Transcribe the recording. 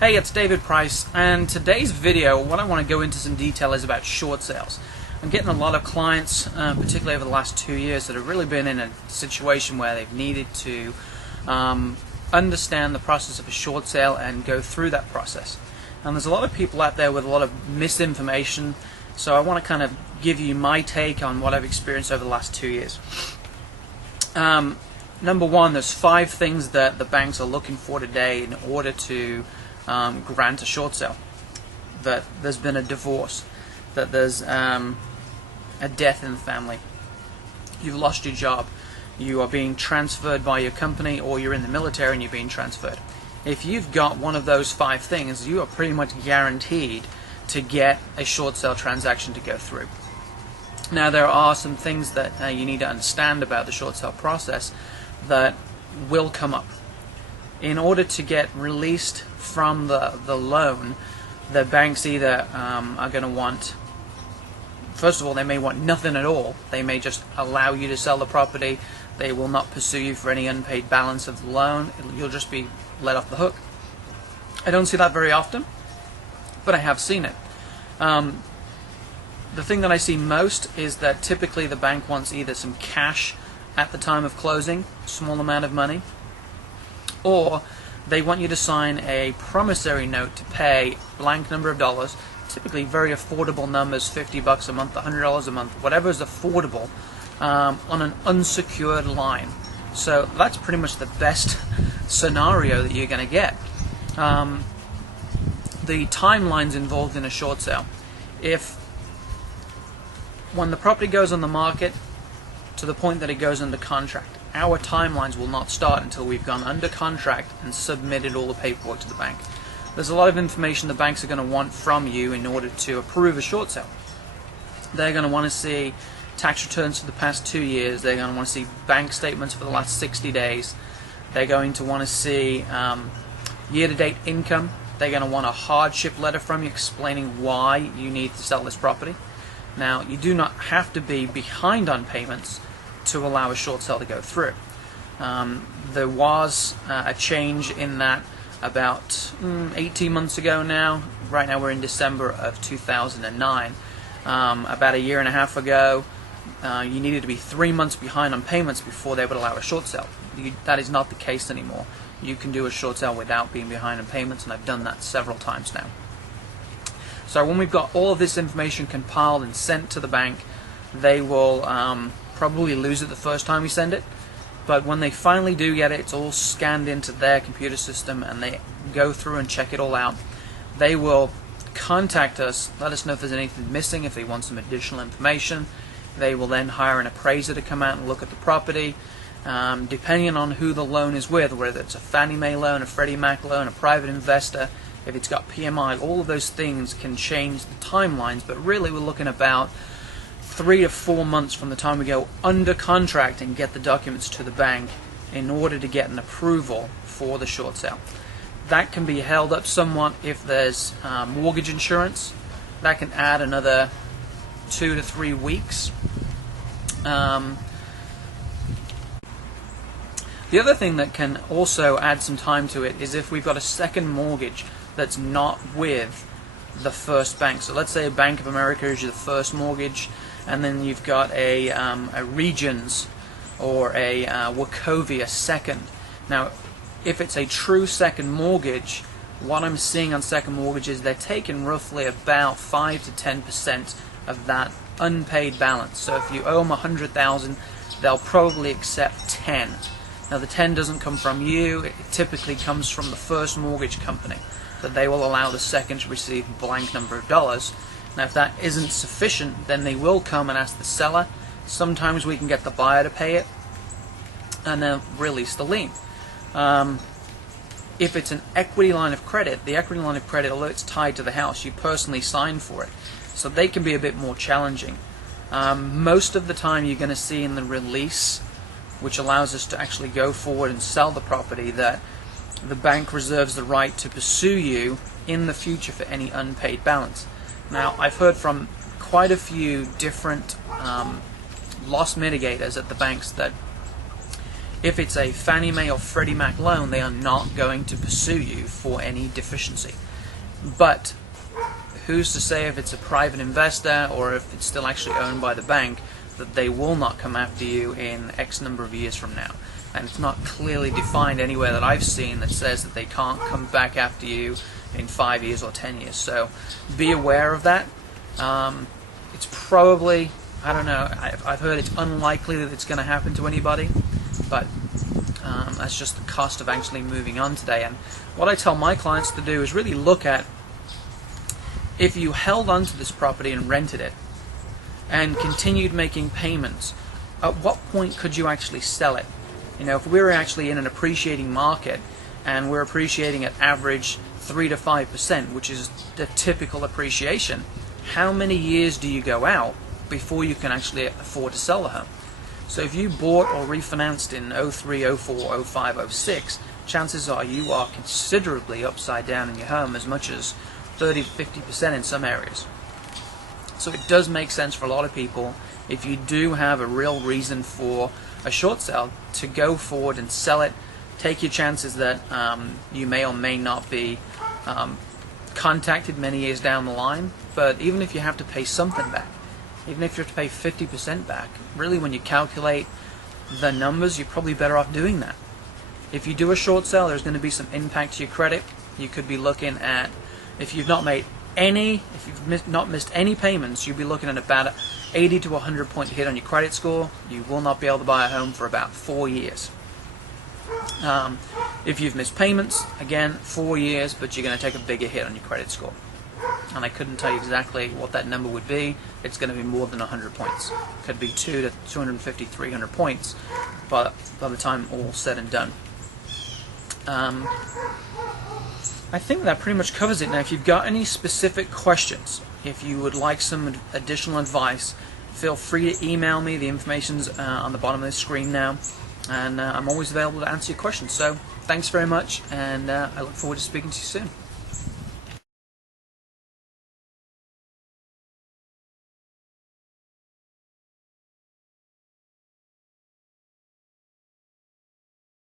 Hey, it's David Price, and today's video, what I want to go into some detail is about short sales. I'm getting a lot of clients, particularly over the last 2 years, that have really been in a situation where they've needed to understand the process of a short sale and go through that process. And there's a lot of people out there with a lot of misinformation, so I want to kind of give you my take on what I've experienced over the last 2 years. Number one, there's 5 things that the banks are looking for today in order to grant a short sale. That there's been a divorce, that there's a death in the family, you've lost your job, you are being transferred by your company, or you're in the military and you're being transferred. If you've got one of those 5 things, you are pretty much guaranteed to get a short sale transaction to go through. Now, there are some things that you need to understand about the short sale process that will come up. In order to get released from the loan, the banks either are going to want, first of all, they may want nothing at all. They may just allow you to sell the property. They will not pursue you for any unpaid balance of the loan. You'll just be let off the hook. I don't see that very often, but I have seen it. The thing that I see most is that typically the bank wants either some cash at the time of closing, a small amount of money, or they want you to sign a promissory note to pay blank number of dollars, typically very affordable numbers, $50 a month, $100 a month, whatever is affordable, on an unsecured line. So that's pretty much the best scenario that you're going to get. The timelines involved in a short sale. When the property goes on the market to the point that it goes under contract, our timelines will not start until we've gone under contract and submitted all the paperwork to the bank. There's a lot of information the banks are going to want from you in order to approve a short sale. They're going to want to see tax returns for the past 2 years. They're going to want to see bank statements for the last 60 days. They're going to want to see year-to-date income. They're going to want a hardship letter from you explaining why you need to sell this property. Now, you do not have to be behind on payments to allow a short sale to go through. There was a change in that about 18 months ago now. Right now we're in December of 2009. About a year and a half ago, you needed to be 3 months behind on payments before they would allow a short sale. That is not the case anymore. You can do a short sale without being behind on payments, and I've done that several times now. So when we've got all of this information compiled and sent to the bank, they will probably lose it the first time we send it, but when they finally do get it, it's all scanned into their computer system and they go through and check it all out. They will contact us, let us know if there's anything missing, if they want some additional information. They will then hire an appraiser to come out and look at the property. Depending on who the loan is with, whether it's a Fannie Mae loan, a Freddie Mac loan, a private investor, if it's got PMI, all of those things can change the timelines, but really we're looking about 3 to 4 months from the time we go under contract and get the documents to the bank in order to get an approval for the short sale. That can be held up somewhat if there's mortgage insurance. That can add another 2 to 3 weeks. The other thing that can also add some time to it is if we've got a second mortgage that's not with the first bank. So let's say a Bank of America is your first mortgage, and then you've got a Regions or a Wachovia second. Now, if it's a true second mortgage, what I'm seeing on second mortgages, they're taking roughly about 5 to 10% of that unpaid balance. So if you owe them $100,000, they'll probably accept 10. Now, the 10 doesn't come from you. It typically comes from the first mortgage company, that they will allow the second to receive a blank number of dollars. Now, if that isn't sufficient, then they will come and ask the seller. Sometimes we can get the buyer to pay it and then release the lien. If it's an equity line of credit, the equity line of credit, although it's tied to the house, you personally sign for it. So they can be a bit more challenging. Most of the time you're going to see in the release, which allows us to actually go forward and sell the property, that the bank reserves the right to pursue you in the future for any unpaid balance. Now, I've heard from quite a few different loss mitigators at the banks that If it's a Fannie Mae or Freddie Mac loan, they are not going to pursue you for any deficiency. But who's to say if it's a private investor or if it's still actually owned by the bank that they will not come after you in X number of years from now? And it's not clearly defined anywhere that I've seen that says that they can't come back after you in 5 years or 10 years. So be aware of that. It's probably, I don't know, I've heard it's unlikely that it's going to happen to anybody, but that's just the cost of actually moving on today. And what I tell my clients to do is really look at, if you held onto this property and rented it and continued making payments, at what point could you actually sell it? You know, if we were actually in an appreciating market and we're appreciating at average 3 to 5%, which is the typical appreciation, how many years do you go out before you can actually afford to sell the home? So if you bought or refinanced in 03, 04, 05, 06, chances are you are considerably upside down in your home, as much as 30 to 50% in some areas. So it does make sense for a lot of people, if you do have a real reason for a short sale, to go forward and sell it. Take your chances that you may or may not be contacted many years down the line, but even if you have to pay something back, even if you have to pay 50% back, really when you calculate the numbers, you're probably better off doing that. If you do a short sale, there's going to be some impact to your credit. You could be looking at, if you've not made any, if you've not missed any payments, you'll be looking at about 80 to 100 point hit on your credit score. You will not be able to buy a home for about 4 years. If you've missed payments, again, 4 years, but you're going to take a bigger hit on your credit score. And I couldn't tell you exactly what that number would be. It's going to be more than 100 points. Could be 200 to 250, 300 points by the time all said and done. I think that pretty much covers it. Now, if you've got any specific questions, if you would like some additional advice, feel free to email me. The information's on the bottom of the screen now, and I'm always available to answer your questions. So thanks very much, and I look forward to speaking to you soon.